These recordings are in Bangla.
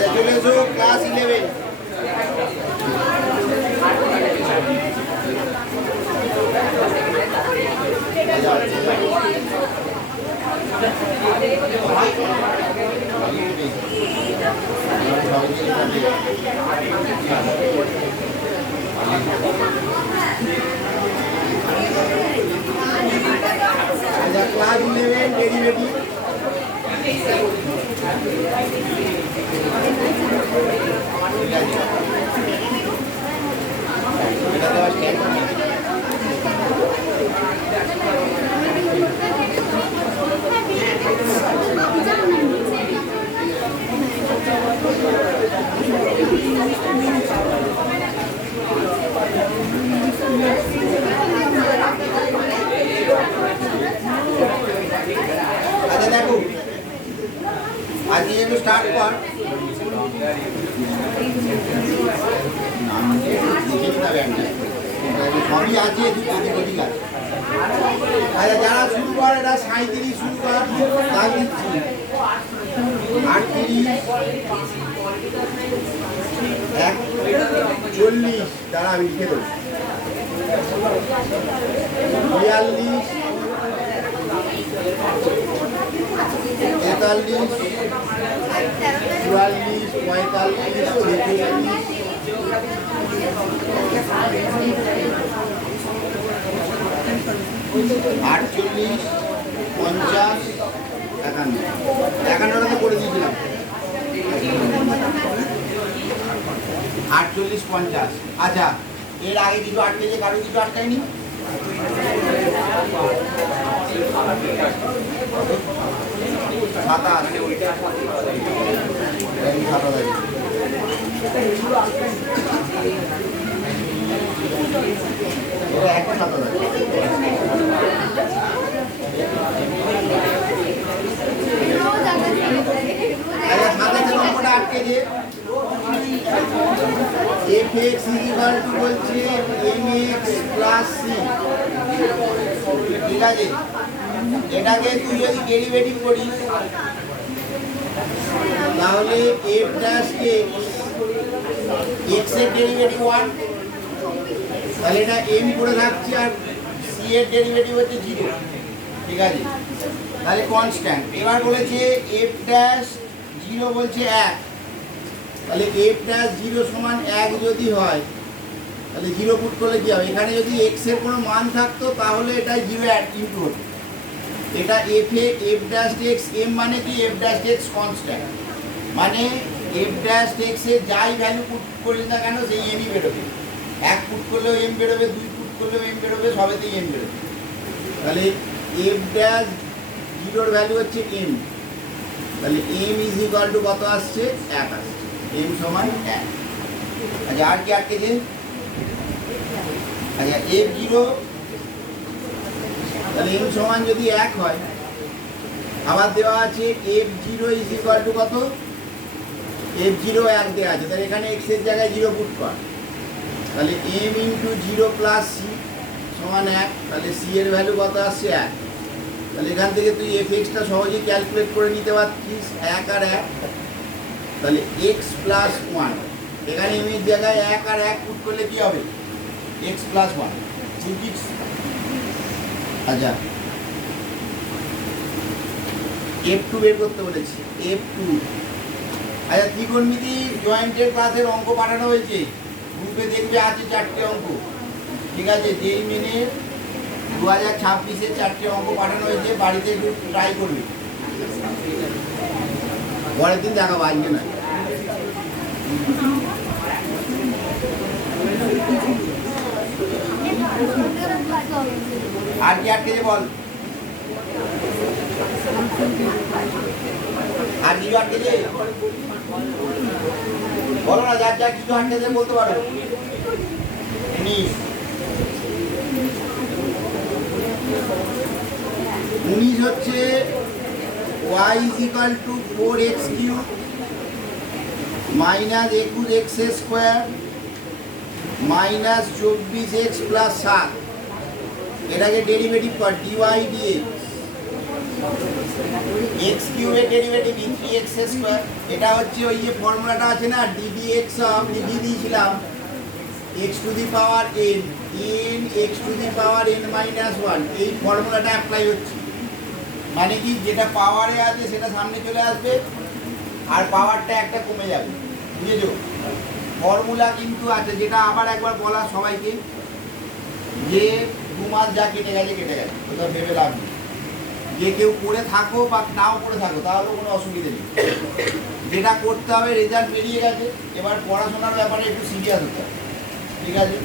আচ্ছা চলে এসো ক্লাস 11। ক্লাস 11 ডেরিভেটিভ আচ্ছা দেখো আজকে একটু স্টার্ট কর সবই আছে ঠিক আছে। আচ্ছা যারা শুরু করে এটা 37 শুরু কর তা দিচ্ছি 38 40 দ্বারা আমি লিখে দেবো 42 43 44 45 46 51 তো করে দিয়েছিলাম 48 50। আচ্ছা এর আগে কিছু আটকেছে, কারো কিছু আটকায়নি? fx বলছে mx প্লাস c, ঠিক আছে? এটাকে তুই যদি ডেরিভেটিভ করিস তাহলে f ড্যাশ x এর ডেরিভেটিভ 1, তাহলে এটা m করে থাকছে আর c এর ডেরিভেটিভ হচ্ছে 0, ঠিক আছে? তাহলে কনস্ট্যান্ট। এবার বলেছে f ড্যাশ 0 বলছে 1, তাহলে f ড্যাশ 0 সমান 1 যদি হয় তাহলে 0 পুট করলে কি হবে? এখানে যদি x এর কোনো মান থাকতো তাহলে এটা 0 অ্যাড ইনটু হতো। এটা f ড্যাশ x m মানে কি f ড্যাশ x কনস্ট্যান্ট, মানে f ড্যাশ x এর যাই ভ্যালু পুট করলে না কেন সেই mই বেরোবে। 1 পুট করলেও m বেরোবে, 2 পুট করলেও m বেরোবে, সবেতেই m বেরোবে। তাহলে f ড্যাশ 0 এর ভ্যালু হচ্ছে m, তাহলে m ইজ ইকুয়াল টু কত আসছে? 1 আসছে, m সমান 1। আচ্ছা আর কি আটকেছে? আচ্ছা f0, তাহলে m সমান যদি 1 হয়, আবার দেওয়া আছে f0 ইজ ইকুয়াল টু কত? f0 1 দেওয়া আছে, তাহলে এখানে x এর জায়গায় 0 পুট কর, তাহলে m ইন্টু 0 প্লাস c সমান 1, তাহলে c এর ভ্যালু কত আসছে? 1। তাহলে এখান থেকে তুই fx-টা সহজেই ক্যালকুলেট করে নিতে পারছিস, 1 আর 1, তাহলে x প্লাস 1, এখানে m এর জায়গায় 1 আর 1 পুট করলে কি হবে? x প্লাস 1, বুঝছিস? আচ্ছা f2 বের করতে বলেছি, f2। আচ্ছা ত্রিকোণমিতি জয়েন্টের ক্লাসের অঙ্ক পাঠানো হয়েছে, গ্রুপে দেখবে আছে 4টে অঙ্ক, ঠিক আছে? যেই মেনে 2026-এর 4টে অঙ্ক পাঠানো হয়েছে, বাড়িতে একটু ট্রাই করবে, পরের দিন দেখাবো, আজকে না। আর কি আটকেছে বল? আর কিছু আটকেছে বলো না, যার যার কিছু আটকেছে বলতে পারো। 19 হচ্ছে y is equal to 4x cube minus 21x square minus 24x plus 7, এটাকে ডেরিভেটিভ কর dy dx। এক্স কিউবের ডেরিভেটিভ ইন 3x স্কয়ার, এটা হচ্ছে ওই যে ফর্মুলাটা আছে না ddx অফ লিখিয়ে দিয়েছিলাম x to the power n in x to the power n minus 1, এই ফর্মুলাটা অ্যাপ্লাই হচ্ছে। মানে কি যেটা পাওয়ারে আছে সেটা সামনে চলে আসবে আর পাওয়ারটা একটা কমে যাবে, বুঝেছো? ফর্মুলা কিন্তু আছে, যেটা আবার একবার বলা সবাইকে যে 2 মাস যা কেটে গেছে কেটে গেছে, ওটা ভেবে লাভ নেই। যে কেউ করে থাকো বা নাও করে থাকো তাহলেও কোনো অসুবিধা নেই। যেটা করতে হবে রেজাল্ট বেরিয়ে গেছে, এবার পড়াশোনার ব্যাপারে একটু সিরিয়াস হতে হবে, ঠিক আছে?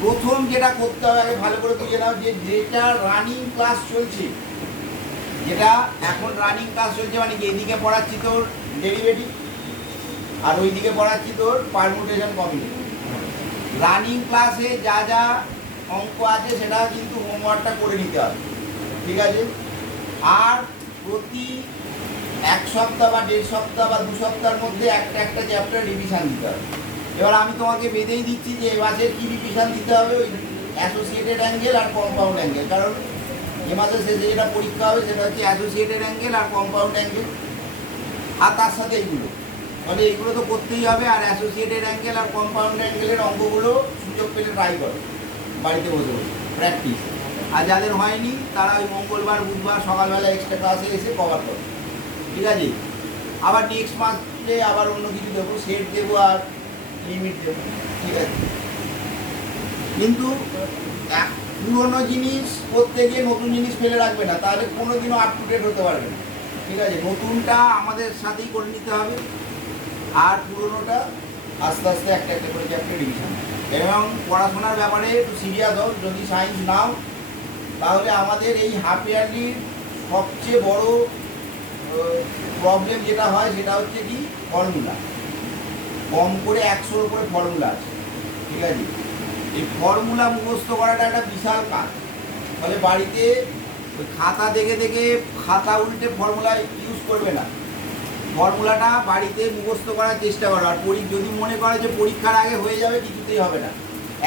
প্রথম যেটা করতে হবে আগে ভালো করে বুঝে নাও যে যেটা রানিং ক্লাস চলছে, যেটা এখন রানিং ক্লাস চলছে মানে কি এদিকে পড়াচ্ছি তোর ডেরিভেটিভ আর ওইদিকে পড়াচ্ছি তোর পারমুটেশন কম্বিনেশন। রানিং ক্লাসে যা যা অঙ্ক আছে সেটা কিন্তু হোমওয়ার্কটা করে নিতে হবে, ঠিক আছে? আর প্রতি 1 সপ্তাহ বা 1.5 সপ্তাহ বা 2 সপ্তাহের মধ্যে একটা একটা চ্যাপ্টার রিভিশন দিতে হবে। এবার আমি তোমাকে বেঁধেই দিচ্ছি যে এই মাসে কী রিভিশন দিতে হবে, ওই অ্যাসোসিয়েটেড অ্যাঙ্গেল আর কম্পাউন্ড অ্যাঙ্গেল। কারণ এ মাসের শেষে যেটা পরীক্ষা হবে সেটা হচ্ছে অ্যাসোসিয়েটেড অ্যাঙ্গেল আর কম্পাউন্ড অ্যাঙ্গেল, আর তার সাথে এইগুলো, মানে এইগুলো তো করতেই হবে। আর অ্যাসোসিয়েটেড অ্যাঙ্গেল আর কম্পাউন্ড অ্যাঙ্গেলের অঙ্কগুলো সুযোগ পেলে ট্রাই করো বাড়িতে বসে বসে প্র্যাকটিস। আর যাদের হয়নি তারা ওই মঙ্গলবার বুধবার সকালবেলা এক্সট্রা ক্লাসে এসে কভার করো, ঠিক আছে? আবার নেক্সট মাসে আবার অন্য কিছু দেবো, সেট দেবো আর লিমিট দেবো, ঠিক আছে? কিন্তু পুরোনো জিনিস করতে গিয়ে নতুন জিনিস ফেলে রাখবে না, তাহলে কোনোদিনও আপ টু ডেট হতে পারবে না, ঠিক আছে? নতুনটা আমাদের সাথেই করে নিতে হবে আর পুরোনোটা আস্তে আস্তে একটা একটা করে চ্যাপ্টার রিভিশন। এবং পড়াশোনার ব্যাপারে একটু সিরিয়াস হও। যদি সায়েন্স নাও তাহলে আমাদের এই হাফ ইয়ারলির সবচেয়ে বড় প্রবলেম যেটা হয় সেটা হচ্ছে কি ফর্মুলা। কম করে 100-র উপরে ফর্মুলা আছে, ঠিক আছে? এই ফর্মুলা মুখস্থ করাটা একটা বিশাল কাজ। ফলে বাড়িতে ওই খাতা দেখে দেখে খাতা উল্টে ফর্মুলা ইউজ করবে না, ফর্মুলাটা বাড়িতে মুখস্থ করার চেষ্টা করো। আর যদি মনে করে যে পরীক্ষার আগে হয়ে যাবে, কিছুতেই হবে না।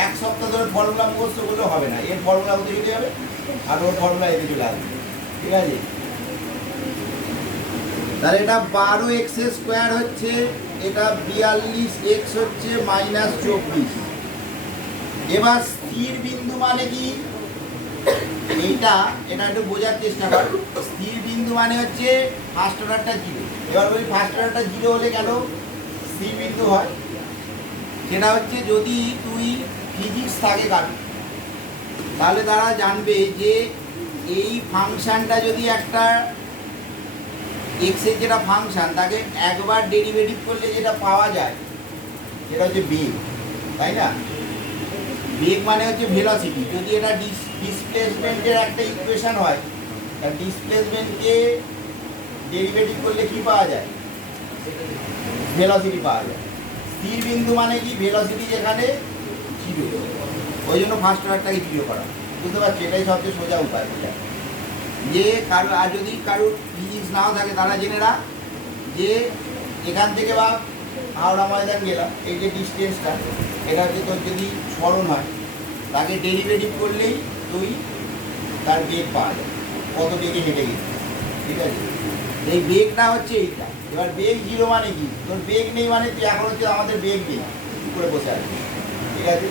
1 সপ্তাহ ধরে ফর্মুলা মুখস্থ করলেও হবে না, এর ফর্মুলা হতে চলে যাবে আর ওর ফর্মুলা এতে চলে আসবে, ঠিক আছে? তাহলে এটা 12x স্কোয়ার হচ্ছে, এটা 42x হচ্ছে -24। এবার স্থির বিন্দু মানে কি এটা একটু বোঝার চেষ্টা কর। স্থির বিন্দু মানে হচ্ছে ফার্স্ট অর্ডারটা 0। এবার ওই ফার্স্ট অর্ডারটা 0 হলে কেন স্থির বিন্দু হয়? সেটা হচ্ছে যদি তুই ফিজিক্স থাকে কাটু, তাহলে তারা জানবে যে এই ফাংশানটা যদি একটা এক্সের যেটা ফাংশান তাকে একবার ডেরিভেটিভ করলে যেটা পাওয়া যায় সেটা হচ্ছে বেগ, তাই না? বেগ মানে হচ্ছে ভেলোসিটি। যদি এটা ডিসপ্লেসমেন্টের একটা ইকুয়েশন হয়, তার ডিসপ্লেসমেন্টকে ডেরিভেটিভ করলে কি পাওয়া যায়? ভেলোসিটি পাওয়া যায়। স্থির বিন্দু মানে কি ভেলোসিটি যেখানে 0, ওই জন্য ফার্স্ট অর্ডারটাকে 0 করা, বুঝতে পারছি? এটাই সবচেয়ে সোজা উপায়। যে কারো আর যদি কারোর ফিজিক্স নাও থাকে তারা জেনে রাখ যে এখান থেকে বা হাওড়া ময়দান গেলাম, এই যে ডিস্টেন্সটা এটা হচ্ছে তোর যদি স্মরণ হয় তাকে ডেরিভেটিভ করলেই তুই তার বেগ পাওয়া যায়, কত বেগে হেঁটে গেছে, ঠিক আছে? এই বেগটা হচ্ছে এইটা। এবার বেগ 0 মানে কি? তোর বেগ নেই মানে তুই এখন হচ্ছে আমাদের বেগ নেই করে বসে আসবি, ঠিক আছে?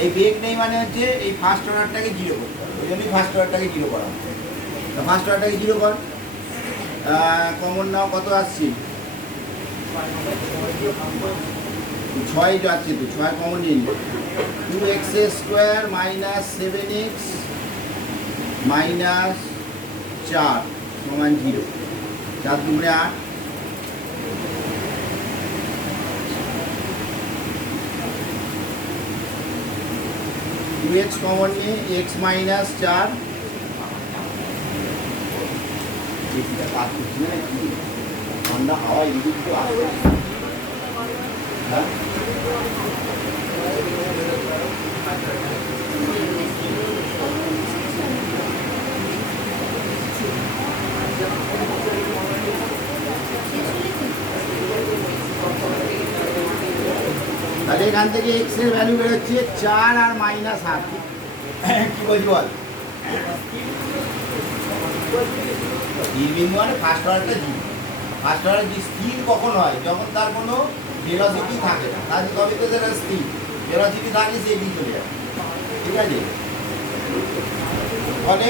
এই বেগ নেই মানে হচ্ছে এই ফার্স্ট অর্ডারটাকে 0 করতে হবে, ওই জন্যই ফার্স্ট অর্ডারটাকে 0 করা হবে। ফার্স্ট অর্ডারটাকে 0 কর। কমন নাও, কত আসছে? 6 যাচ্ছে, তো 6 কমন নিয়ে নি। 2x স্কোয়ার -7x -4 সমান 0। 4 2 8। 2x কমন নিয়ে x -4 ঠান্ডা হাওয়া ইঁদুর তো আসবে, হ্যাঁ? তাহলে এখান থেকে x এর ভ্যালু বেরোচ্ছে 4 আর -8। কি বলছি বল? স্থির বিন্দু মানে ফার্স্ট অর্ডারটা জিরো। ফার্স্ট অর্ডার স্থির কখন হয়? যখন তার কোনো ভেলোসিটি থাকে না, তাহলে তবে তো সেটা স্থির। ভেলোসিটি থাকলে সে এগিয়ে চলে যাবে, ঠিক আছে? ফলে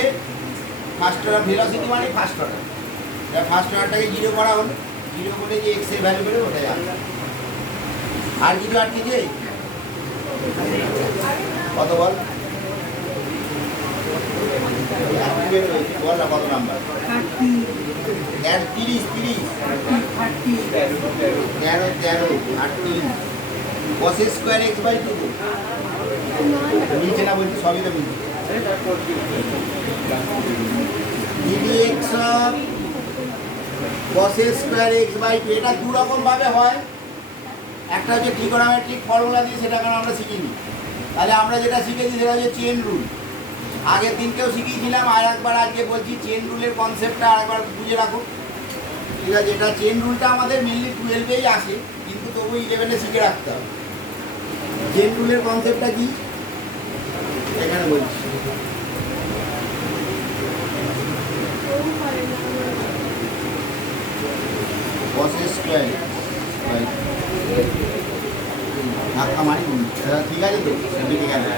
ফার্স্ট অর্ডার ভেলোসিটি মানে ফার্স্ট অর্ডার। ফার্স্ট অর্ডারটাকে জিরো করা হলো, জিরো করে যে এক্স এর ভ্যালু বেরোবে ওটাই আসবে। আর কিছু আটকেছে? কত বল? বল না কত number? 30 cos square x by 2 নিচে না বলছি সবই তো মিলছে। dx of cos square x by 2 এটা দু রকম ভাবে হয়। একটা হচ্ছে ট্রিগোনোমেট্রিক ফর্মুলা দিয়ে, সেটা কারণ আমরা শিখিনি। তাহলে আমরা যেটা শিখেছি সেটা হচ্ছে চেন রুল। আগের দিনকেও শিখিয়েছিলাম, আর একবার আজকে বলছি চেন রুলের কনসেপ্টটা আরেকবার বুঝে রাখো, ঠিক আছে? এটা চেন রুলটা আমাদের মেনলি 12-এই আসে, কিন্তু তবু 11-এ শিখে রাখতে হবে। চেন রুলের কনসেপ্টটা কি এখানে বলছি। cos স্কয়ার ধাক্কা মারি, ঠিক আছে তো? ঠিক আছে।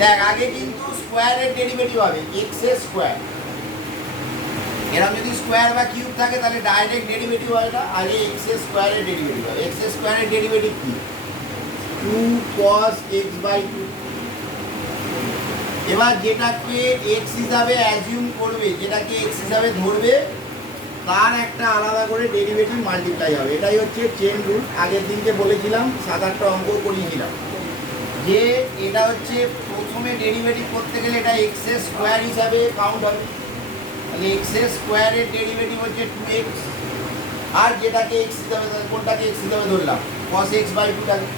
দেখ আগে কিন্তু স্কোয়ারের ডেরিভেটিভ হবে এক্স এর স্কোয়ার। এরকম যদি স্কোয়ার বা কিউব থাকে তাহলে ডাইরেক্ট ডেরিভেটিভ হয় না, আগে এক্স এর স্কোয়ারের ডেরিভেটিভ হয়। এক্স এর স্কোয়ারের ডেরিভেটিভ কি? 2 cos x বাই 2। এবার যেটাকে এক্স হিসাবে অ্যাজিউম করবে, যেটাকে এক্স হিসাবে ধরবে, তার একটা আলাদা করে ডেরিভেটিভ মাল্টিপ্লাই হবে। এটাই হচ্ছে চেন রুল। আগের দিনকে বলেছিলাম, 7-8টা অঙ্ক করিয়েছিলাম যে এটা হচ্ছে প্রথমে ডেরিভেটিভ করতে গেলে এটা এক্স এর স্কোয়ার হিসাবে কাউন্ট হবে। তাহলে এক্স এর স্কোয়ারের ডেরিভেটিভ হচ্ছে 2x, আর যেটাকে এক্স হিসাবে, কোনটাকে এক্স হিসাবে ধরলাম? cos x বাই 2 টাকে।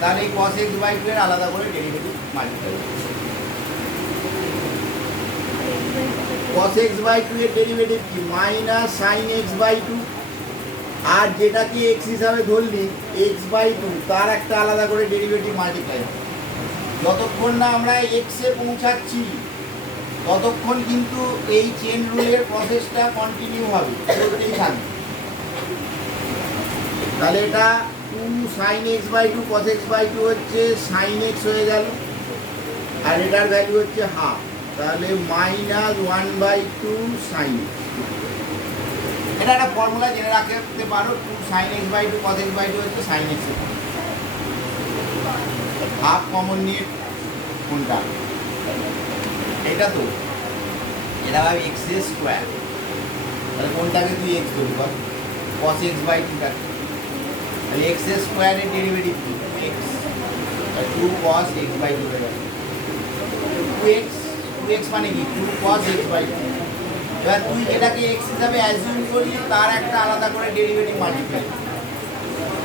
তাহলে এই cos x বাই 2 এর আলাদা করে ডেরিভেটিভ মাল্টিপ্লাই হবে। cos x বাই 2 এর ডেরিভেটিভ কি? মাইনাস sin x বাই 2, আর যেটাকে x হিসাবে ধরলি x বাই 2 তার একটা আলাদা করে ডেরিভেটিভ মাল্টিপ্লাই হবে। যতক্ষণ না আমরা x এ পৌঁছাচ্ছি ততক্ষণ কিন্তু এই চেন রুলের প্রসেসটা কন্টিনিউ হবে, চলতেই থাকবে। তাহলে এটা 2 sin x by 2 cos x by 2 হচ্ছে sin x হয়ে গেল, আর এটার ভ্যালু হচ্ছে হাফ। তাহলে মাইনাস 1/2 sin x। এটা একটা ফর্মুলা জেনে রাখতে পারো, 2 sin x by 2 cos x by 2 হচ্ছে sin x। হাফ কমন নিয়ে কোনটা? এটা তো এটা ভাবে x এর স্কোয়ার। তাহলে কোনটাকে তুই x ধরবি বল? cos x বাই 2 টাকে। তাহলে x এর স্কোয়ারের ডেরিভেটিভ কি? x। 2 cos x বাই 2 হয়ে গেল 2x মানে কি? 2 cos x বাই 2। এবার তুই যেটাকে x হিসাবে অ্যাজিউম করলি তার একটা আলাদা করে ডেরিভেটিভ মাল্টিপ্লাই।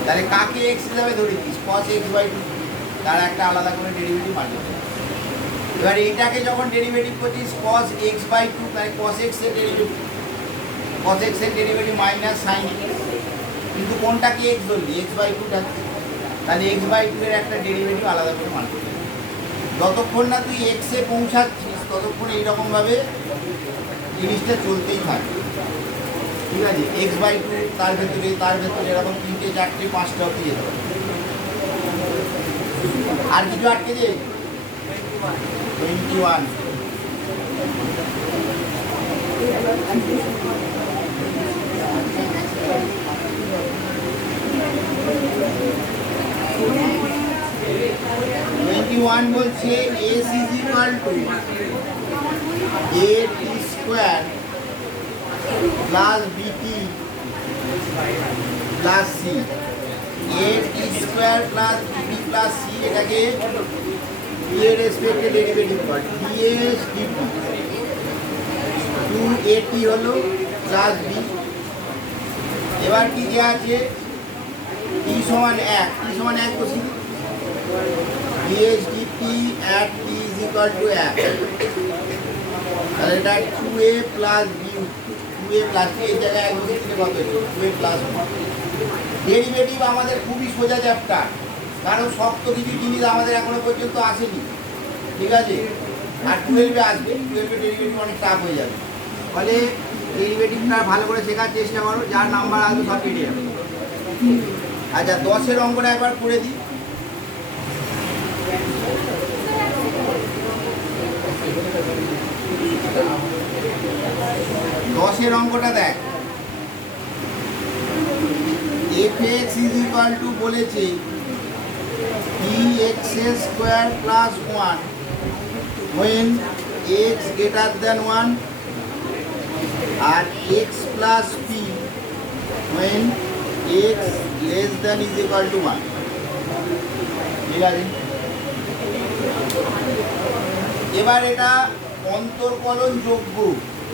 তাহলে কাকে x হিসাবে ধরেছিস? cos x বাই 2, তার একটা আলাদা করে ডেরিভেটিভ মাল্টিপ্লাই। এবার এইটাকে যখন ডেরিভেটিভ করছিস cos x বাই 2, তাহলে cos x এর ডেরিভেটিভ, cos x এর ডেরিভেটিভ মাইনাস sin x। কিন্তু কোনটাকে x ধরলি? x বাই 2 টাকে। তাহলে x বাই 2 এর একটা ডেরিভেটিভ আলাদা করে মাল্টিপ্লাই। যতক্ষণ না তুই x এ পৌঁছাচ্ছিস ততক্ষণ এইরকমভাবে জিনিসটা চলতেই থাকে, ঠিক আছে? x বাই 2 তার ভেতরে এরকম 3টে 4টে 5টা অব্দি যেতে পারে। আর কিছু আটকে যে 21 বলছে s is equal to a t square plus bt plus c। a t square plus bt plus c এটাকে b এর রেসপেক্টে ডেরিভেটিভ কর, ds dt 2at হলো প্লাস b। এবার কি দেওয়া আছে? t সমান 1 বসি, ds dt at t is equal to 1। তাহলে এটা 2a plus b, 2 2a plus এই জায়গায় এক বসে দিলে কত হচ্ছে 2a প্লাস 1। ডেরিভেটিভ আমাদের খুবই সোজা চ্যাপ্টার, কারণ শক্ত কিছু জিনিস আমাদের এখনো পর্যন্ত আসেনি, ঠিক আছে। আর 12-এ আসবে, 12-এ ডেরিভেটিভ অনেক টাফ হয়ে যাবে, ফলে ডেরিভেটিভটা ভালো করে শেখার চেষ্টা করো, যার নাম্বার আসবে সব কেটে যাবে। আচ্ছা 10-এর অঙ্কটা একবার করে দিই। দশের অঙ্কটা দেখ, fx ইজ ইকুয়াল টু বলেছে px² plus 1 when x greater than 1 আর x plus p when x less than is equal to 1, ঠিক আছে। এবার এটা অন্তর্কলন যোগ্য,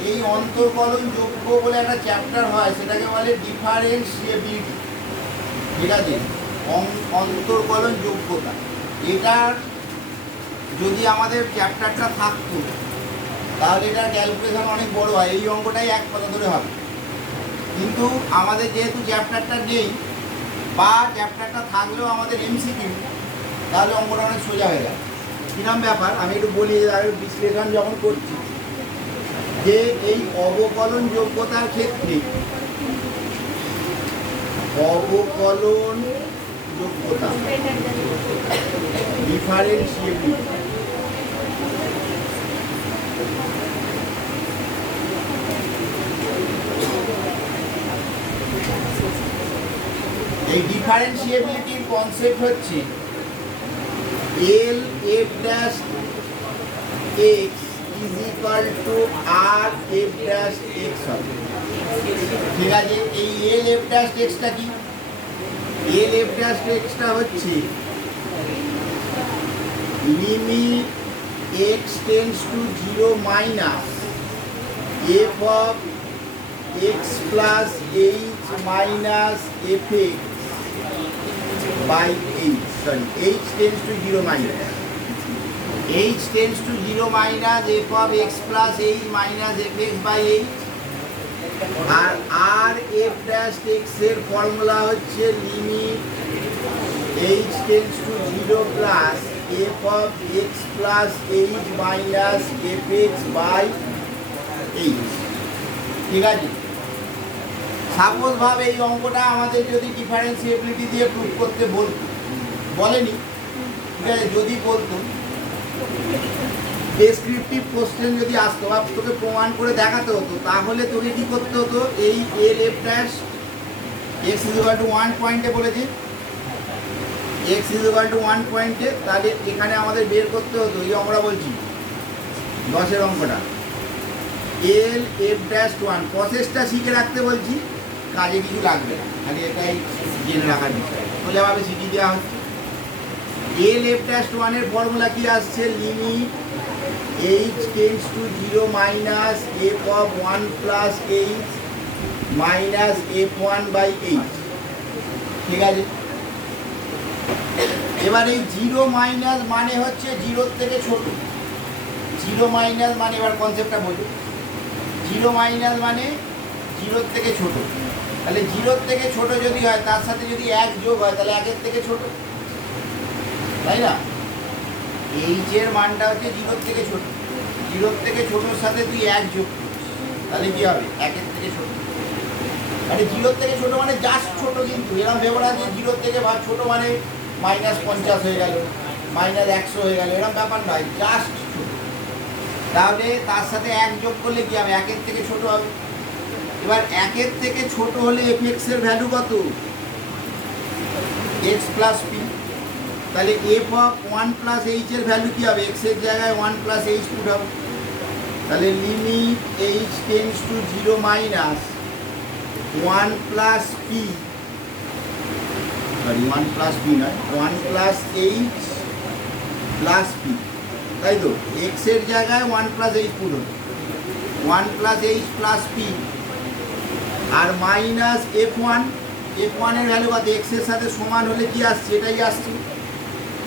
এই অন্তর্কলন যোগ্য বলে একটা চ্যাপ্টার হয়, সেটাকে বলে ডিফারেন্সিয়েবিলিটি, ঠিক আছে। অন্তর্কলন যোগ্যতা, এটার যদি আমাদের চ্যাপ্টারটা থাকতো তাহলে এটার ক্যালকুলেশন অনেক বড় হয়, এই অঙ্কটাই এক কথা ধরে হবে। কিন্তু আমাদের যেহেতু চ্যাপ্টারটা নেই বা চ্যাপ্টারটা থাকলেও আমাদের এমসিকিউ, তাহলে অঙ্কটা অনেক সোজা হয়ে যায়। কিরম ব্যাপার আমি একটু বলি, আর বিশ্লেষণ যখন করছি যে এই অবকলন যোগ্যতার ক্ষেত্রে অবকলন যোগ্যতা ডিফারেন্সিয়েবিলিটি, এই ডিফারেন্সিয়েবিলিটির কনসেপ্ট হচ্ছে LF dash x is equal to RF dash x হবে, ঠিক আছে। এই LF dash x টা কি? LF dash x টা হচ্ছে limit x tends to 0 minus f of x plus h minus fx by h, sorry, h tends to 0 minus h tends to 0 minus f of x plus h minus fx by h, আর r f dash x এর ফর্মুলা হচ্ছে limit h tends to 0 plus f of x plus h minus fx by h, ঠিক আছে। সাপোজ ভাবে এই অঙ্কটা আমাদের যদি ডিফারেন্সিয়েবিলিটি দিয়ে প্রুভ করতে বলেনি, ঠিক আছে, যদি বলতো ডেসক্রিপটিভ কোশ্চেন যদি আসতো বা তোকে প্রমাণ করে দেখাতে হতো, তাহলে তোকে কী করতে হতো, এই LF dash x is equal to 1 পয়েন্টে বলেছে, x is equal to 1 পয়েন্টে, তাহলে এখানে আমাদের বের করতে হতো, এই আমরা বলছি 10-এর অঙ্কটা LF dash 1, প্রসেসটা শিখে রাখতে বলছি, কাজে কিছু লাগবে না, খালি এটাই জেনে রাখার বিষয়, সোজাভাবে শিখিয়ে দেওয়া হচ্ছে। LF dash 1 এর ফর্মুলা কি আসছে, limit h tends to 0 minus f of 1 plus h minus f1 by h, ঠিক আছে। এবার এই 0 মাইনাস মানে হচ্ছে 0 থেকে ছোট, 0 মাইনাস মানে, এবার কনসেপ্টটা বলি, 0 মাইনাস মানে 0 থেকে ছোট, তাহলে 0 থেকে ছোট যদি হয় তার সাথে যদি 1 যোগ হয় তাহলে 1-এর থেকে ছোট, তাই না। এইচ এর মানটা হচ্ছে 0 থেকে ছোট, 0 থেকে ছোটোর সাথে তুই 1 যোগ করিস, তাহলে কী হবে, 1-এর থেকে ছোট। মানে 0 থেকে ছোট মানে জাস্ট ছোট, কিন্তু এরকম ভেবো না যে 0 থেকে ছোট মানে -50 হয়ে গেল, -100 হয়ে গেল, এরকম ব্যাপার নয়, জাস্ট ছোট। তাহলে তার সাথে 1 যোগ করলে কী হবে, 1-এর থেকে ছোট হবে। এবার 1-এর থেকে ছোট হলে fx এর ভ্যালু কত, x প্লাস p, তাহলে f অফ 1 প্লাস h এর ভ্যালু কী হবে, x এর জায়গায় 1 প্লাস h পুট হবে, তাহলে limit h tends to 0 minus 1 plus p, sorry 1 plus p নয়, 1 প্লাস h প্লাস p, তাই তো। x এর জায়গায় 1 প্লাস h পুট হবে, 1 প্লাস h প্লাস p আর মাইনাস f1, f1 এর ভ্যালু কত, x এর সাথে সমান হলে কি আসছে, এটাই আসছে,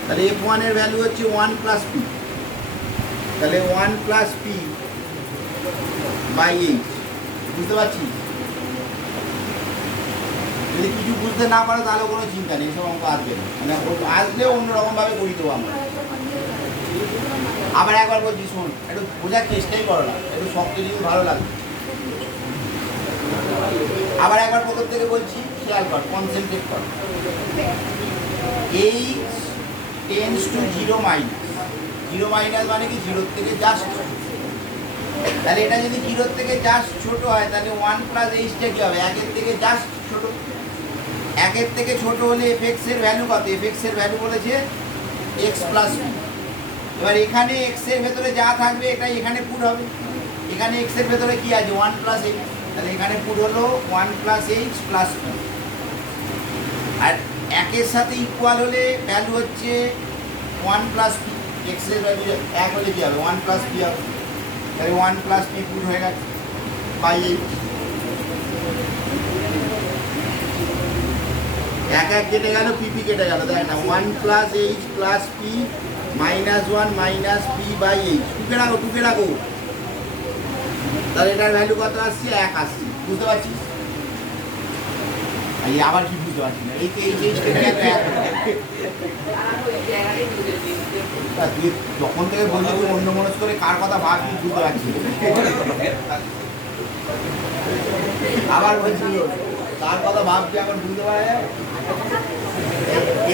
তাহলে f1 এর ভ্যালু হচ্ছে 1 প্লাস p, তাহলে 1 প্লাস p বাই h, বুঝতে পারছি? যদি কিছু বুঝতে না পারো তাহলে কোনো চিন্তা নেই, সব অঙ্ক আসবে না, মানে আসলেও অন্যরকমভাবে করি দেবো আমরা। আবার একবার বলছি শোন, একটু বোঝার চেষ্টাই করো না, একটু শক্ত জিনিস ভালো লাগবে। আবার একবার প্রথম থেকে বলছি, খেয়াল কর, কনসেন্ট্রেট কর। এই tends to zero minus, zero minus মানে কি জিরোর থেকে জাস্ট, তাহলে এটা যদি জিরোর থেকে জাস্ট ছোট হয় তাহলে 1 প্লাস এইচটা কি হবে, একের থেকে জাস্ট ছোট। একের থেকে ছোট হলে এফএক্স এর ভ্যালু কত, এফএক্স এর ভ্যালু বলেছে এক্স প্লাস বি। এবার এখানে এক্স এর ভেতরে যা থাকবে এটাই এখানে পুট হবে। এখানে এক্স এর ভেতরে কি আছে 1 প্লাস এইচ, তাহলে এখানে পুট হলো 1 প্লাস এইচ প্লাস বি। আর একের সাথে ইকুয়াল হলে ভ্যালু হচ্ছে 1 প্লাস পি, এক্স এর ভ্যালু এক হলে কি হবে 1 প্লাস পি হবে, তাহলে 1 প্লাস পি পুট হয়ে গেছে বাই এইচ। এক এক কেটে গেল, পিপি কেটে গেল, দেখ না 1 plus h plus p minus 1 minus p by h, টুকে রাখো, তাহলে এটার ভ্যালু কত আসছে, 1 আসছে। বুঝতে পারছিস? এই আবার কি বুঝতে পারছি না, এই তো এইচ এইচ কেটে গেল 1। তুই যখন থেকে বললি তুই অন্য মনস্ক করে কার কথা ভাবছি বুঝতে পারছি। আবার বলছি কার কথা ভাবছি আবার বুঝতে পারা যায়।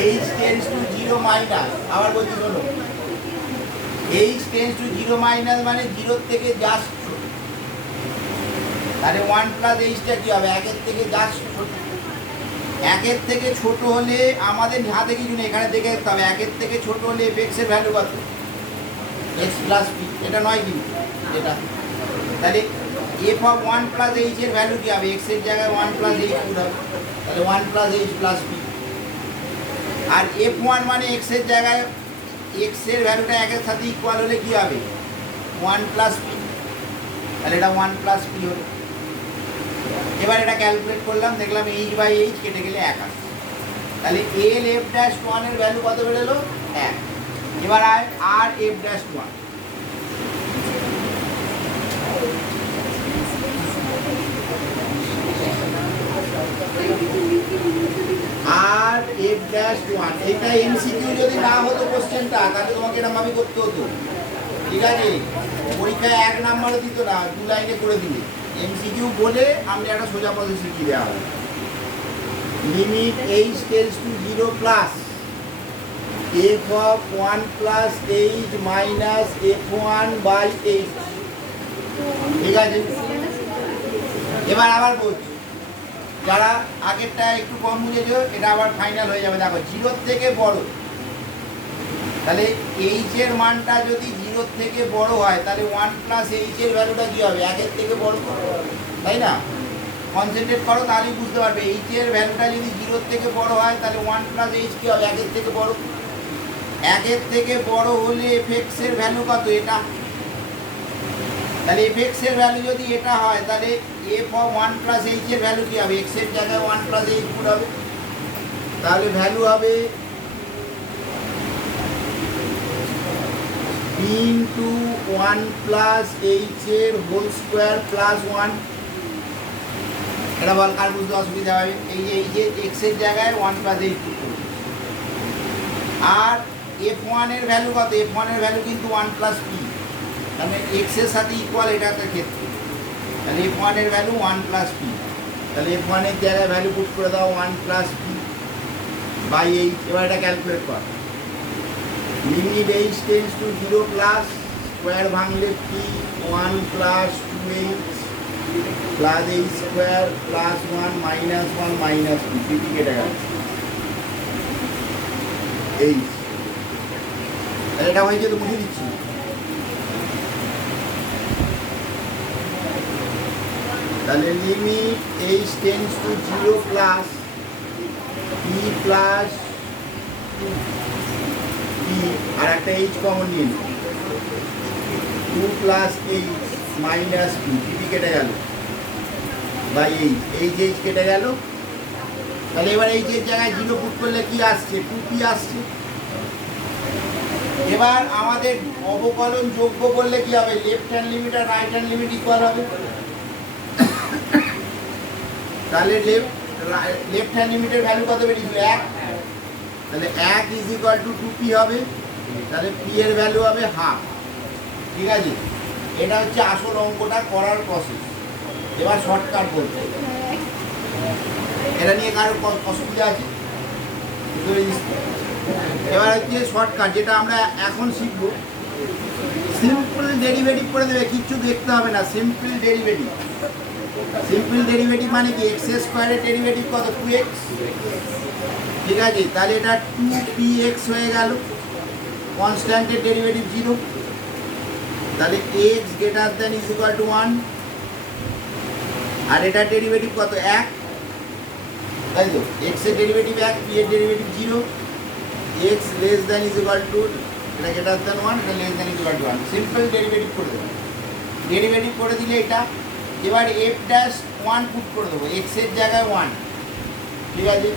H tends two zero minus, আবার বলছি শোনো, H tends two zero minus মানে জিরোর থেকে জাস্ট ছোট, তাহলে 1 প্লাস এইচটা কি হবে, একের থেকে জাস্ট ছোট। একের থেকে ছোট হলে আমাদের হাতে কিছু নেই, এখানে দেখে দেখতে হবে, একের থেকে ছোট হলে এফএক্স এর ভ্যালু কত, এক্স প্লাস পি, এটা নয় কিন্তু এটা, তাহলে এফ অফ 1 প্লাস এইচ এর ভ্যালু কি হবে, এক্স এর জায়গায় 1 প্লাস এইচ পুট হবে, তাহলে 1 প্লাস এইচ প্লাস পি। আর এফ ওয়ান মানে এক্স এর জায়গায় এক্স এর ভ্যালুটা একের সাথে ইকুয়াল হলে কি হবে 1 প্লাস পি, তাহলে এটা 1 প্লাস পি হলো। এবার এটা ক্যালকুলেট করলাম, দেখলাম এইচ বাই এইচ কেটে গেলে 1 আসে, তাহলে এল এফ ড্যাশ 1 এর ভ্যালু কত বেরোলো 1। এবার আর এফ ড্যাশ 1, আর এফ ড্যাশ 1, এটা এমসিকিউ যদি না হতো কোশ্চেনটা তাহলে তোমাকে এরকম ভাবে করতে হতো, ঠিক আছে? পরীক্ষায় 1 নাম্বারও দিত না, 2 লাইনে করে দিলে। এমসিকিউ বলে আমি একটা সোজা পথে শিখিয়ে দেওয়া হবে। Limit h tends to 0 plus f of 1 plus h minus f1 by h, ঠিক আছে? এবার আবার বলছি, যারা আগেরটা একটু কম বুঝেছো এটা আবার ফাইনাল হয়ে যাবে। দেখো জিরোর থেকে বড়, তাহলে এইচ এর মানটা যদি জিরোর থেকে বড় হয় তাহলে 1 প্লাস এইচ এর ভ্যালুটা কি হবে, 1 এর থেকে বড়, তাই না? কনসেন্ট্রেট করো তাহলেই বুঝতে পারবে, এইচ এর ভ্যালুটা যদি জিরোর থেকে বড় হয় তাহলে 1 প্লাস এইচ কি হবে, 1 এর থেকে বড়। 1 এর থেকে বড় হলে এফএক্স এর ভ্যালু কত, এটা, তাহলে এফএক্স এর ভ্যালু যদি এটা হয় তাহলে এফ অফ 1 প্লাস এইচ এর ভ্যালু কি হবে, এক্স এর জায়গায় 1 প্লাস এইচ পুট হবে, তাহলে ভ্যালু হবে ইনটু 1 প্লাস এইচ এর হোল স্কোয়ার প্লাস 1। এটা বল কার বুঝতে অসুবিধা হবে, এই যে এক্স এর জায়গায় 1 প্লাস এইচ পুট করবে। আর f1 এর ভ্যালু কত, f1 এর ভ্যালু কিন্তু 1 প্লাস পি, মানে এক্স এর সাথে ইকুয়াল এটা একটা ক্ষেত্রে, তাহলে f1 এর ভ্যালু 1 প্লাস পি, তাহলে f1 এর জায়গায় ভ্যালু পুট করে দাও 1 প্লাস পি বাই এইচ। এবার এটা ক্যালকুলেট কর, limit h tends to 0 plus square ভাঙলে p 1 plus 2h plus h square plus 1 minus 1 minus p, p p কেটে গেল এইচ। তাহলে এটা হয়েছে তো বুঝে দিচ্ছি, তাহলে limit h tends to 0 plus p plus p, আর একটা এইচ কমন নিয়ে 2 plus h minus p, p কেটে গেল বাই এইচ, এইচ কেটে গেল। তাহলে এবার এইচ এর জায়গায় 0 পুট করলে কি আসছে, 2p আসছে। এবার আমাদের অবকলন যোগ্য করলে কি হবে, লেফট হ্যান্ড লিমিট আর রাইট হ্যান্ড লিমিট ইকুয়াল হবে। তাহলে লেফট হ্যান্ড লিমিটের ভ্যালু কত বেরিয়েছিল 1, তাহলে 1 ইজ ইকুয়াল টু 2p হবে, তাহলে p এর ভ্যালু হবে হাফ। ঠিক আছে, এটা হচ্ছে আসল অঙ্কটা করার প্রসেস। এবার শর্টকাট বলতে, এটা নিয়ে কারোর অসুবিধা আছে? এবার হচ্ছে শর্টকাট, যেটা আমরা এখন শিখবো। সিম্পল ডেরিভেটিভ করে দেবে, কিচ্ছু দেখতে হবে না। সিম্পল ডেরিভেটিভ, সিম্পল ডেরিভেটিভ মানে কি, এক্স স্কোয়ারের ডেরিভেটিভ কত 2x। ঠিক আছে, তাহলে এটা 2px হয়ে গেল, কনস্ট্যান্টের ডেরিভেটিভ 0, তাহলে x greater than is equal two 1, আর এটার ডেরিভেটিভ কত 1, তাই তো। x এর ডেরিভেটিভ 1, p এর derivative 0, x less than is equal two, এটা গ্রেটার দ্যান 1, এটা less than is equal two 1। Simple derivative করে দেবো। ডেরিভেটিভ করে দিলে এটা, এবার f ড্যাশ 1 পুট করে দেবো, x এর জায়গায় 1। ঠিক আছে,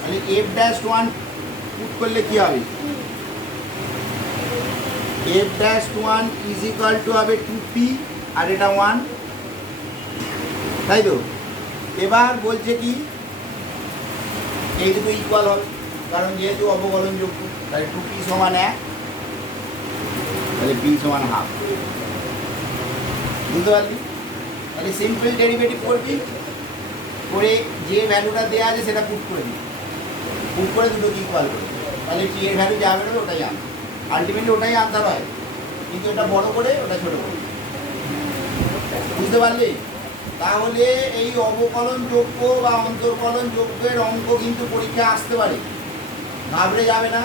তাহলে f ড্যাশ 1 পুট করলে কি হবে, f dash 1 is equal two হবে 2p, আর এটা 1, তাই তো। এবার বলছে কি, এই দুটো ইকুয়াল হবে, কারণ যেহেতু অবকলনযোগ্য, তাহলে 2p সমান 1, তাহলে p সমান হাফ। বুঝতে পারলি? তাহলে সিম্পল ডেরিভেটিভ করবি, করে যে ভ্যালুটা দেওয়া আছে সেটা পুট করে দিবি, পুট করে দুটোকে ইকুয়াল করবি, তাহলে p এর ভ্যালু যা বেরোবে ওটাই আনতে, আলটিমেটলি ওটাই আনতে হয়, কিন্তু এটা বড় করে ওটা ছোট করে। বুঝতে পারলি? তাহলে এই অবকলনযোগ্য বা অন্তর্কলনযোগ্যের অঙ্ক কিন্তু পরীক্ষা আসতে পারে, ঘাবড়ে যাবে না।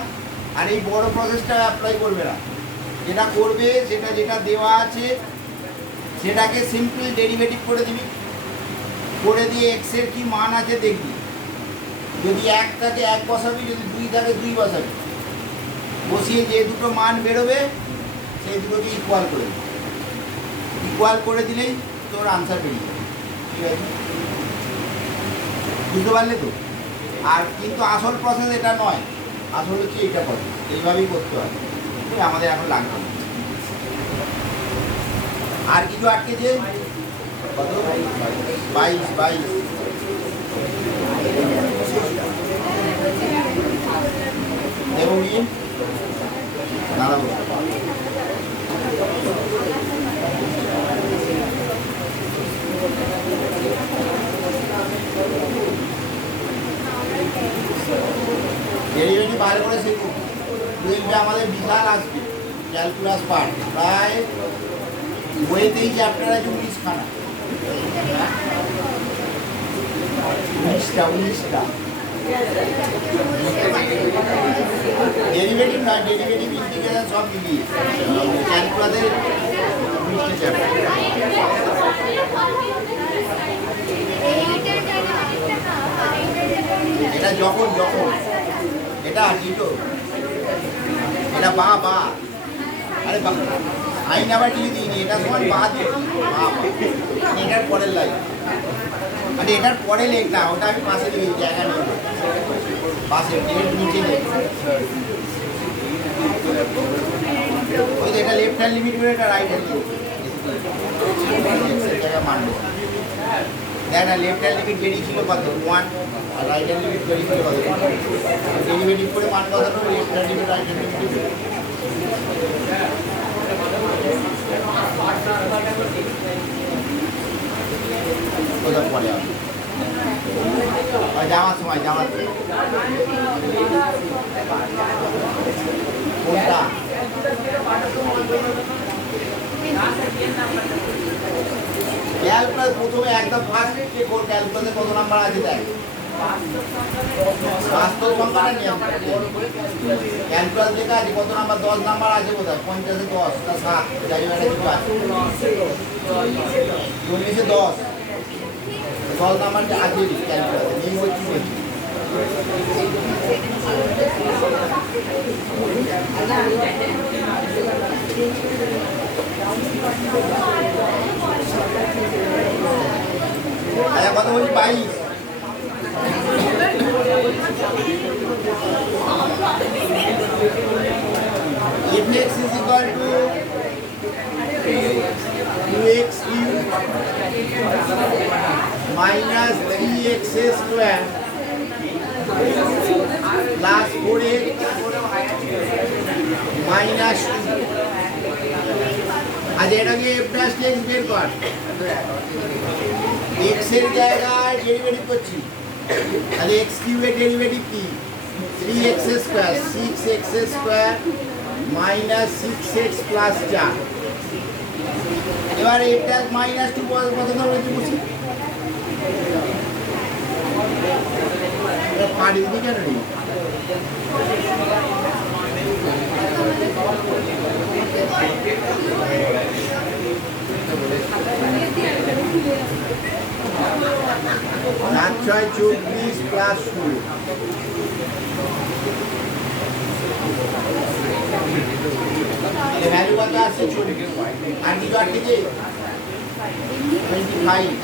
আর এই বড় প্রসেসটা অ্যাপ্লাই করবে না, যেটা করবে সেটা যেটা দেওয়া আছে সেটাকে সিম্পল ডেরিভেটিভ করে দিবি, করে দিয়ে x এর কি মান আছে দেখবি, যদি 1 থাকে 1 বসাবি, যদি 2 থাকে 2 বসাবি, বসিয়ে যে দুটো মান বেরোবে সেই দুটোকে ইকুয়াল করে দিবি। ইকুয়াল করে দিলেই তোর আনসার বেরিয়ে যাবে। ঠিক আছে, বুঝতে পারলে তো? আর কিন্তু আসল প্রসেস এটা নয়, আসল হচ্ছে এইটা করে, এইভাবেই করতে হবে। আমাদের এখন লাগবে না। আর কিছু আটকেছে কত, 22 এবং দাঁড়াবো। ডেরিভেটিভ বার করে শিখুন, টুয়েলভে আমাদের বিশাল আসবে ক্যালকুলাস পার্ট, প্রায় বইতেই চ্যাপ্টার আছে 19খানা, 19টা। ডেরিভেটিভ না, ডেরিভেটিভ ইন্টিগ্রেশন সব মিলিয়ে ক্যালকুলাসের 19টা চ্যাপ্টার। এটা যখন এটা ডিটো, এটা বা আরে বা আইন আবার টিভি দিইনি, এটা সমান বা দিয়ে এটার পরের লাইন, মানে এটার পরে লেখ না, ওটা আমি পাশে দিয়ে জায়গা নেই, পাশে নিচে নেই। ওই যে এটা লেফট হ্যান্ড লিমিট করে, এটা রাইট হ্যান্ড লিমিট জায়গা মানবে। দেখ না, লেফট হ্যান্ড লিমিট বেরিয়েছিল কত 1, আর রাইট হ্যান্ড লিমিট বেরিয়েছিল কত, ডেরিভেটিভ করে মান কত, left hand limit right hand limit কোথাও পরে হবে যাওয়ার সময়, কোনটা ক্যালকুলাস প্রথমে একদম ফার্স্ট ক্যালকুলাসে কত নাম্বার আছে দেখ, বাস্তব সংখ্যাটা নিয়ম ক্যালকুলাস লেখা আছে কত নাম্বার, 10 নাম্বার আছে বোধহয়, 50-এ 10 না 7 যাই হোক কিছু আছে, 19-এ 10 নাম্বারটা আছে ক্যালকুলাসে নেই, বলছি বলছি। আচ্ছা কত বলছি 22, fx is equal to 2x cube minus 3x square plus 4x minus 2। আজ এটাকে f ড্যাশ x বের কর। x এর জায়গায় ডেরিভেটিভ করছি, তাহলে x কিউবের ডেরিভেটিভ কি? 3x square 6x square minus 6x plus 4। এবার f ড্যাশ মাইনাস 2 কত ধরনের বলছি? এটা পাড়ি দিবি কেন রে? সাত ছয় 24 প্লাস 16। ভ্যালু কত আছে? 24। আর কি আর থেকে 25।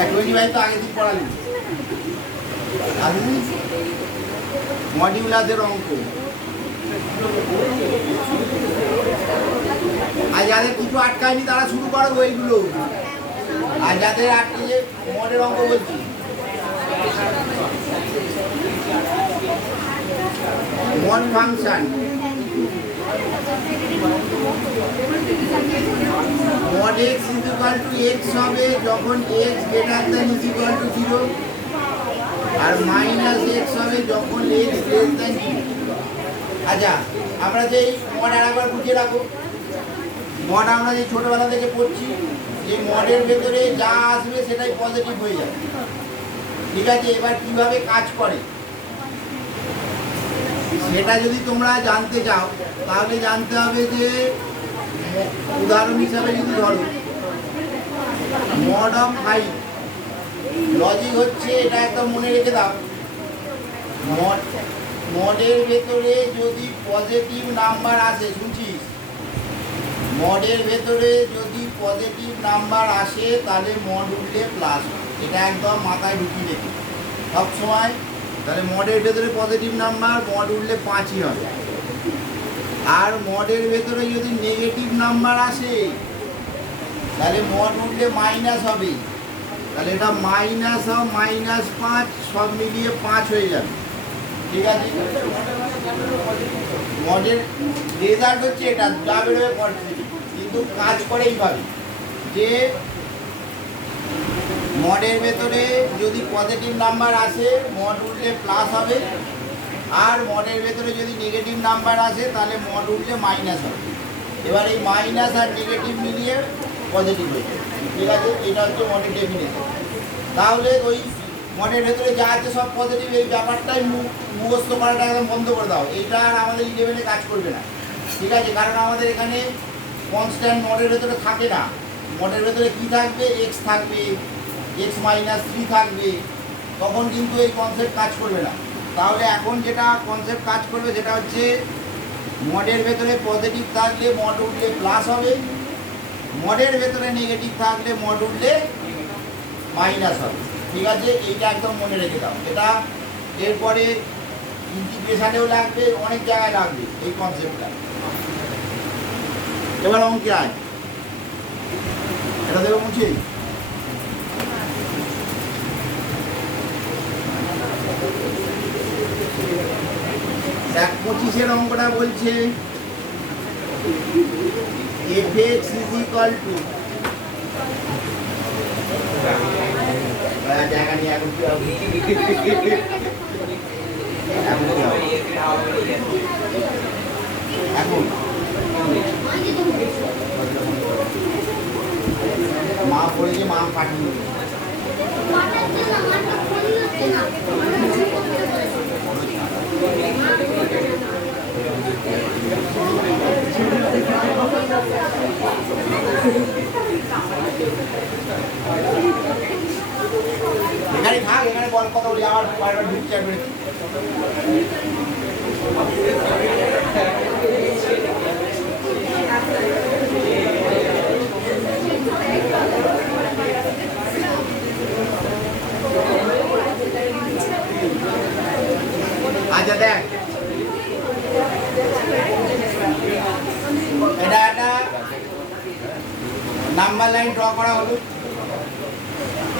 আর 25 তো আগে থেকে পড়ালি। মডিউলাসের অঙ্ক। আর যাদের কিছু আটকায়নি তারা শুরু করো ওইগুলো। আর যাদের আটকে মডের অঙ্ক বলছি, mod function mod x equal to x হবে যখন x greater than is equal to 0, আর মাইনাস x হবে যখন x লেস দ্যান 0। আচ্ছা, আমরা যেই মড আরেকবার বুঝিয়ে রাখো। মড আমরা যে ছোটবেলা থেকে পড়ছি, যে মডের ভেতরে যা আসবে সেটাই পজিটিভ হয়ে যাবে। ঠিক আছে, এবার কিভাবে কাজ করে সেটা যদি তোমরা জানতে চাও তাহলে জানতে হবে যে, উদাহরণ হিসাবে যদি ধরো মড অফ 5, লজিক হচ্ছে এটা একদম মনে রেখে দাও। মডের ভেতরে যদি পজিটিভ নাম্বার আসে, শুনছিস? মডের ভেতরে যদি পজিটিভ নাম্বার আসে তাহলে মড উঠলে প্লাস। এটা একদম মাথায় ঢুকিয়ে রেখে সবসময়। তাহলে মডের ভেতরে পজিটিভ নাম্বার, মড উঠলে 5ই হবে। আর মডের ভেতরে যদি নেগেটিভ নাম্বার আসে তাহলে মড উঠলে মাইনাস হবে। তাহলে এটা মাইনাস অফ -5 সব মিলিয়ে 5 হয়ে যাবে। ঠিক আছে, মডের রেজাল্ট হচ্ছে এটা, যা বেরোবে পড়ছি। কিন্তু কাজ করে এইভাবে যে মডের ভেতরে যদি পজিটিভ নাম্বার আসে মড উঠলে প্লাস হবে, আর মডের ভেতরে যদি নেগেটিভ নাম্বার আসে তাহলে মড উঠলে মাইনাস হবে। এবার এই মাইনাস আর নেগেটিভ মিলিয়ে পজিটিভ হয়ে যাবে। ঠিক আছে, এটা হচ্ছে মডের ডেফিনেশন। তাহলে ওই মডের ভেতরে যা আছে সব পজিটিভ, এই ব্যাপারটাই মুখস্থ করাটা একদম বন্ধ করে দাও। এইটা আর আমাদের 11-এ কাজ করবে না। ঠিক আছে, কারণ আমাদের এখানে কনস্ট্যান্ট মডের ভেতরে থাকে না। মডের ভেতরে কী থাকবে? এক্স থাকবে, x-3 থাকবে। তখন কিন্তু এই কনসেপ্ট কাজ করবে না। তাহলে এখন যেটা কনসেপ্ট কাজ করবে সেটা হচ্ছে মডের ভেতরে পজিটিভ থাকলে মড উঠলে প্লাস হবে, মডের ভেতরে নেগেটিভ থাকলে মড উঠলে মাইনাস হবে। ঠিক আছে, এইটা একদম মনে রেখে দাও। এটা এরপরে ইন্টিগ্রেশনেও লাগবে, অনেক জায়গায় লাগবে এই কনসেপ্টটা। এবার অঙ্কে আয়, এটা দেবো মুছে। দেখ 25-এর অঙ্কটা বলছে fx is equal to, জায়গা নিয়ে এখন এখন মা পড়েছে, মা পাঠিয়ে এখানে থাক, এখানে বল কথা বলি, আমার বারবার ঢুকছে। আচ্ছা দেখ, এটা একটা নাম্বার লাইন ড্র করা হলো।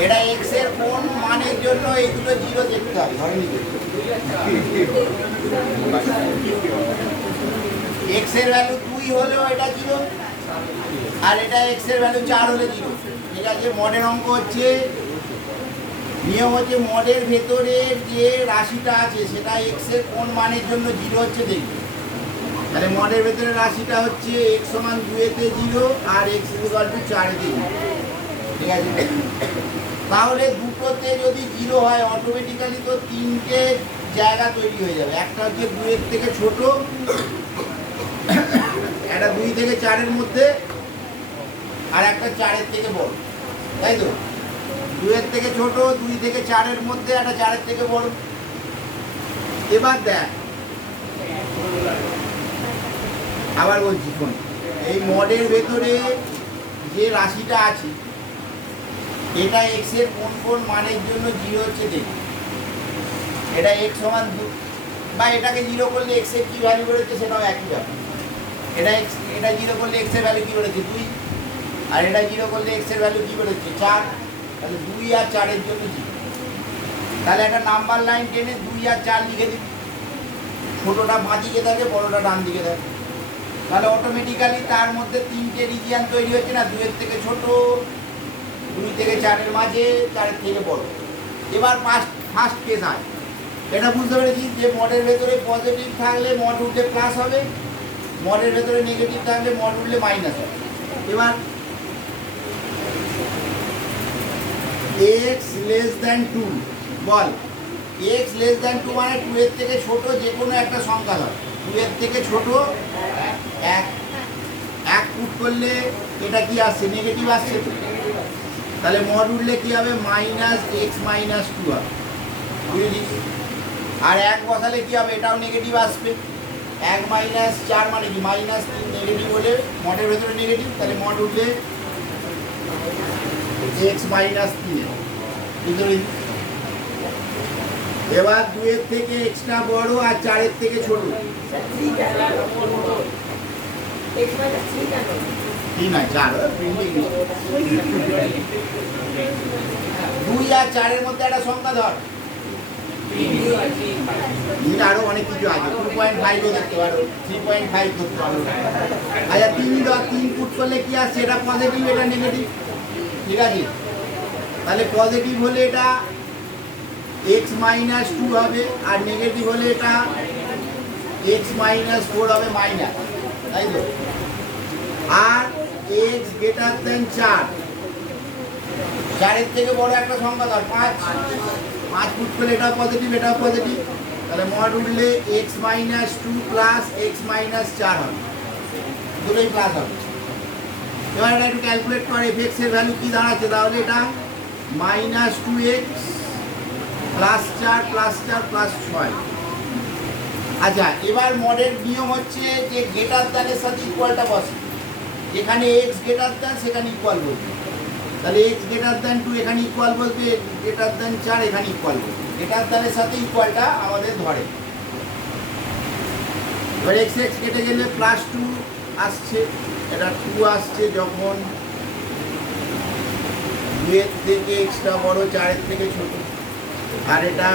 এটা এক্স এর কোন মানের জন্য এই দুটো জিরো দেখতে হবে, ধরে নিতে এক্স এর ভ্যালু 2 হলেও এটা জিরো, আর এটা এক্স এর ভ্যালু 4 হলে জিরো। ঠিক আছে, মডের অঙ্ক হচ্ছে, নিয়ম হচ্ছে মডের ভেতরে যে রাশিটা আছে সেটা এক্স এর কোন মানের জন্য জিরো হচ্ছে দেখবে। তাহলে মডের ভেতরে রাশিটা হচ্ছে এক্স সমান 2 তে 0 আর এক্স ইকুয়াল টু 4 তে 0। ঠিক আছে, তাহলে দুটোতে যদি 0 হয় অটোমেটিক্যালি তো তিনটে জায়গা তৈরি হয়ে যাবে। একটা হচ্ছে 2 এর থেকে ছোট, একটা 2 থেকে 4 এর মধ্যে, আর একটা 4 এর থেকে বড়, তাই তো? 2 এর থেকে ছোট, 2 থেকে 4 এর মধ্যে, একটা 4 এর থেকে বড়। এবার দেখ, আবার বলছি শোন, এই মডের ভেতরে যে রাশিটা আছে এটা এক্স এর কোন কোন মানের জন্য জিরো হচ্ছে দেখি। এটা এক্স সমান 2, বা এটাকে জিরো করলে এক্স এর কি ভ্যালু বেরোচ্ছে সেটাও একই ব্যাপার। এটা জিরো করলে এক্স এর ভ্যালু কি বেরোচ্ছে 2, আর এটা জিরো করলে এক্স এর ভ্যালু কি বেরোচ্ছে 4। তাহলে 2 আর 4 এর জন্য জিরো। তাহলে একটা নাম্বার লাইন টেনে 2 আর 4 লিখে দিবি, ছোটটা বাঁ দিকে থাকে, বড়টা ডান দিকে থাকে। তাহলে অটোমেটিক্যালি তার মধ্যে তিনটে রিজিয়ান তৈরি হচ্ছে না, 2 এর থেকে ছোট, 2 থেকে 4 এর মাঝে, 4 এর থেকে বড়। এবার ফার্স্ট কেস হয়, এটা বুঝতে পেরেছি যে মডের ভেতরে পজিটিভ থাকলে মড উঠলে প্লাস হবে, মডের ভেতরে নেগেটিভ থাকলে মড উঠলে মাইনাস হবে। এবার x লেস দ্যান 2 বল, x লেস দ্যান 2 মানে 2 এর থেকে ছোট যে কোনো একটা সংখ্যা ধর, 2 এর থেকে ছোট 1 পুট করলে এটা কি আসছে, নেগেটিভ আসছে। তাহলে মড উঠলে কি হবে, মাইনাস এক্স মাইনাস 2 হবে, বুঝলি? আর 1 বসালে কি হবে, এটাও নেগেটিভ আসবে। 1 মাইনাস 4 মানে কি মাইনাস 3, নেগেটিভ হলে মডের ভেতরে নেগেটিভ, তাহলে মড উঠলে এক্স মাইনাস 3। বুঝলি? এবার 2 এর থেকে এক্সট্রা বড় আর 4 এর থেকে ছোট, 3 নয় 4, 2 আর 4 এর মধ্যে একটা সংখ্যা ধর, আরো অনেক কিছু আছে, 2.5 দেখতে পারো, 3.5 করতে পারো। আচ্ছা 3 পুট করলে কি আসছে, এটা পজিটিভ, এটা নেগেটিভ। ঠিক আছে, তাহলে পজিটিভ হলে এটা x মাইনাস 2 হবে, আর নেগেটিভ হলে এটা x মাইনাস 4 হবে, মাইনাস, তাই তো? আর x গ্রেটার দেন 4, 4 এর থেকে বড় একটা সংখ্যা ধর 5 পুট করলে এটা পজিটিভ, এটাও পজিটিভ। তাহলে মড উঠলে x minus 2 plus x minus 4 হবে, দুটোই প্লাস হবে। এবার এটা একটু ক্যালকুলেট করে এফ এর ভ্যালু কি দাঁড়াচ্ছে, তাহলে এটা minus 2x plus 4 plus 4 plus 6। আচ্ছা, এবার মডের নিয়ম হচ্ছে যে গ্রেটার দ্যানের সাথে ইকুয়ালটা বসে, যেখানে এক্স গ্রেটার দ্যান সেখানে ইকুয়াল বসবে। তাহলে এক্স গ্রেটার দ্যান 2 এখানে ইকুয়াল বসবে, গ্রেটার দ্যান 4 এখানে ইকুয়াল বসবে। গ্রেটার দ্যানের সাথে ইকুয়ালটা আমাদের ধরে। এবার এক্স এক্স কেটে গেলে প্লাস 2 আসছে, এটা 2 আসছে যখন 2 এর থেকে এক্সট্রা বড়, 4 এর থেকে ছোট। আর এটা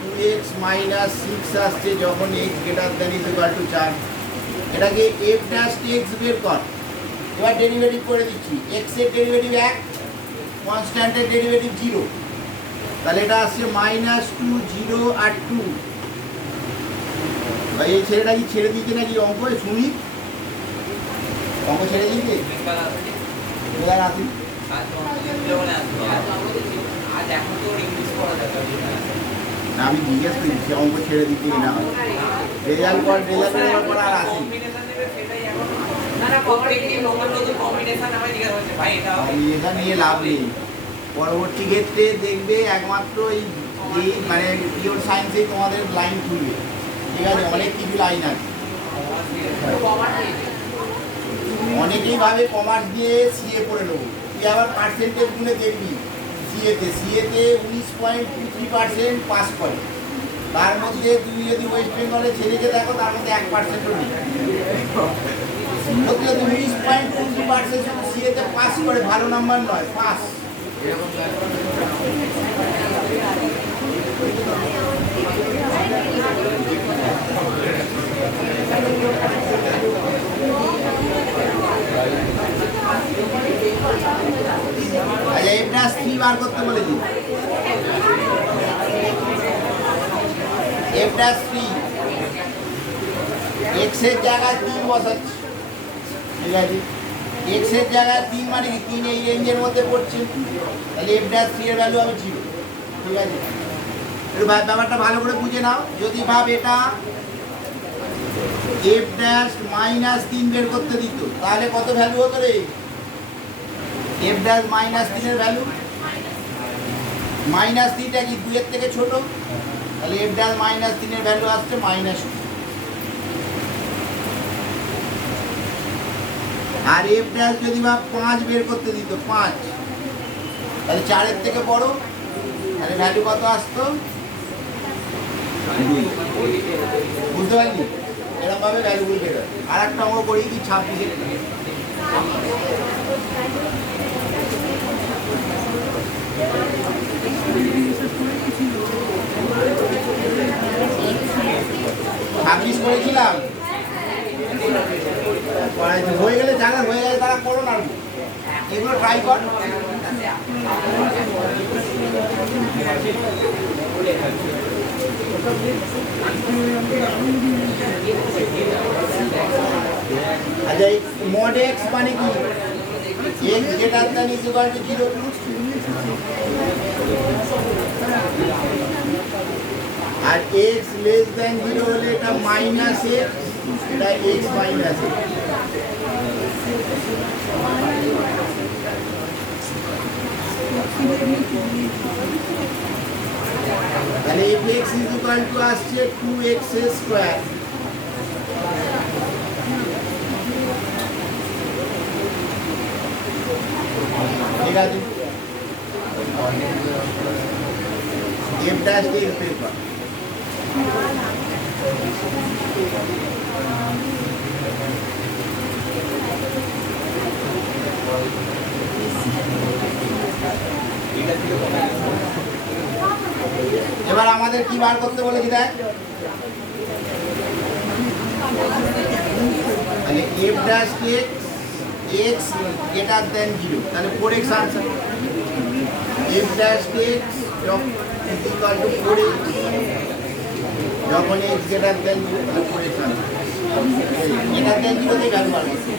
2x মাইনাস 6 আসছে যখন x greater than is equal two 4। এটাকে f ড্যাশ x বের কর। এবার ডেরিভেটিভ করে দিচ্ছি, x এর ডেরিভেটিভ 1, কনস্ট্যান্টের ডেরিভেটিভ 0। তাহলে এটা আসছে মাইনাস 2, 0 আর 2। ভাই এই ছেলেটা কি ছেড়ে দিচ্ছে নাকি অঙ্ক? শুনি অঙ্ক ছেড়ে দিচ্ছে, কোথায় আসি? আমি জিজ্ঞেস করছি অঙ্ক ছেড়ে দিচ্ছি না, রেজাল্ট পর রেজাল্ট পর আর আসি কম্বিনেশন নিয়ে লাভ নেই। পরবর্তী ক্ষেত্রে দেখবে একমাত্র এই মানে পিওর সায়েন্সেই তোমাদের লাইন খুলবে। ঠিক আছে, অনেক কিছু লাইন আছে। অনেকেই ভাবে কমার্স দিয়ে সিএ পড়ে নেবো, তুই আবার পার্সেন্টেজ গুলো দেখবি। সিএতে 19.23% পাস করে, তার মধ্যে তুমি যদি ওয়েস্ট বেঙ্গলের ছেলেকে দেখো তার মধ্যে 1%ও নেই। 19.23% সিএতে পাস করে, ভালো নাম্বার নয়, পাস। আচ্ছা এফ ড্যাশ থ্রি বার করতে বলেছি। এফ ড্যাশ থ্রি এক্স এর জায়গায় 3 বসাচ্ছি, ঠিক আছে। এক্স এর জায়গায় 3 মানে কি 3 এই রেঞ্জের মধ্যে পড়ছে, তাহলে এফ ড্যাশ থ্রি এর ভ্যালু হবে 0, ঠিক আছে। একটু ব্যাপারটা ভালো করে বুঝে নাও। যদি ভাব এটা এফ ড্যাশ মাইনাস 3 বের করতে দিত তাহলে কত ভ্যালু হতো রে? এফ ড্যাশ মাইনাস 3 এর ভ্যালু মাইনাস 3টা কি 2 এর থেকে ছোট, তাহলে এফ ড্যাশ মাইনাস 3 এর ভ্যালু আসছে -2। আর এফ ড্যাশ যদি বা 5 বের করতে দিত 5, তাহলে 4 এর থেকে বড়, তাহলে ভ্যালু কত আসতো? 2। বুঝতে পারলি? এরকম ভাবে ভ্যালুগুলো বের হয়। আর একটা অঙ্ক করিয়ে দিই 26 এর। ছাব্বিশ করেছিলাম, হয়ে গেলে যারা হয়ে যায় তারা করো না, এগুলো ট্রাই কর। আচ্ছা এই mod x মানে কি? x greater than is equal to 0, R x less than 0 হলে এটা মাইনাস x, এটা x মাইনাস x। তাহলে fx is equal to আসছে 2x স্কয়ার, ঠিক আছে। f dash দিয়ে বের কর। এবার আমাদের কি বার করতে বলেছি দেখ, তাহলে f dash x greater than 0, তাহলে 4x answer. f dash x is equal to 4x, যখন x greater than 0 তাহলে 4x আনসার। greater than 0 তে ভ্যালু বার করতে,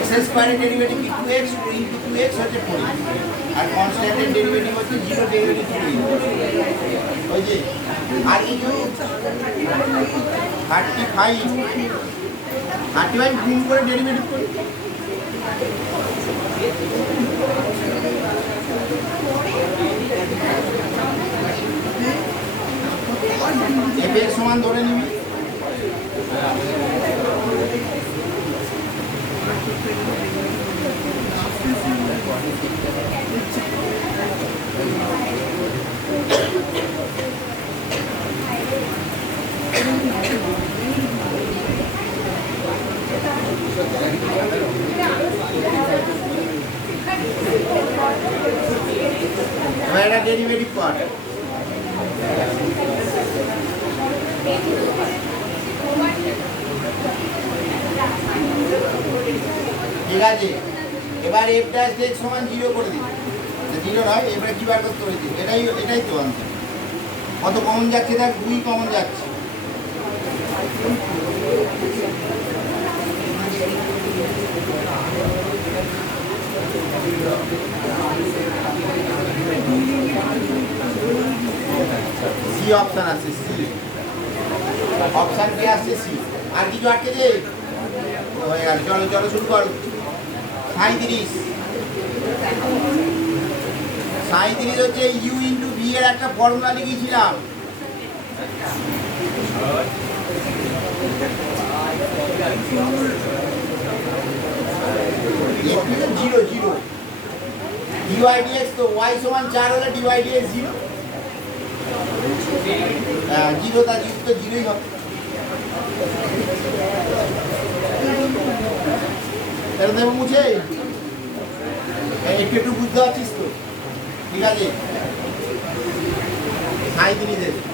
x স্কয়ারের ডেরিভেটিভ কি 2x, 2 into 2x হচ্ছে 4x, আর কনস্ট্যান্টের ডেরিভেটিভ হচ্ছে 0 ডেরিভেটিভ 3, ওই যে। আর কিছু 35 গুণ করে ডেরিভেটিভ করি, f এর সমান ধরে নিবি। এবার এটা ডেরিভেটিভ পার্ট, ঠিক আছে। এবার f dash x সমান 0 করে দিই, 0 নয়, এবারে কি বার করতে হয়েছে? এটাই তো আনসার। কত কমন যাচ্ছে দেখ, 2 কমন যাচ্ছে। সি অপশন আছে, সি অপশন কি আসছে? সি। আর কিছু আটকে যে হয়ে গেল। চলো চলো শুরু করো। 37 হচ্ছে ইউ ইন্টু ভি এর একটা ফর্মুলা লিখেছিলাম, জিরো জিরো ডিওয়াই ডিএক্স, তো ওয়াই সমান 4 হলে ডিওয়াই ডিএক্স 0, জিরো তা জিরো তো জিরোই হবে। এটা দেবো মুছে একটু একটু বুঝতে পারছিস তো? ঠিক আছে, 37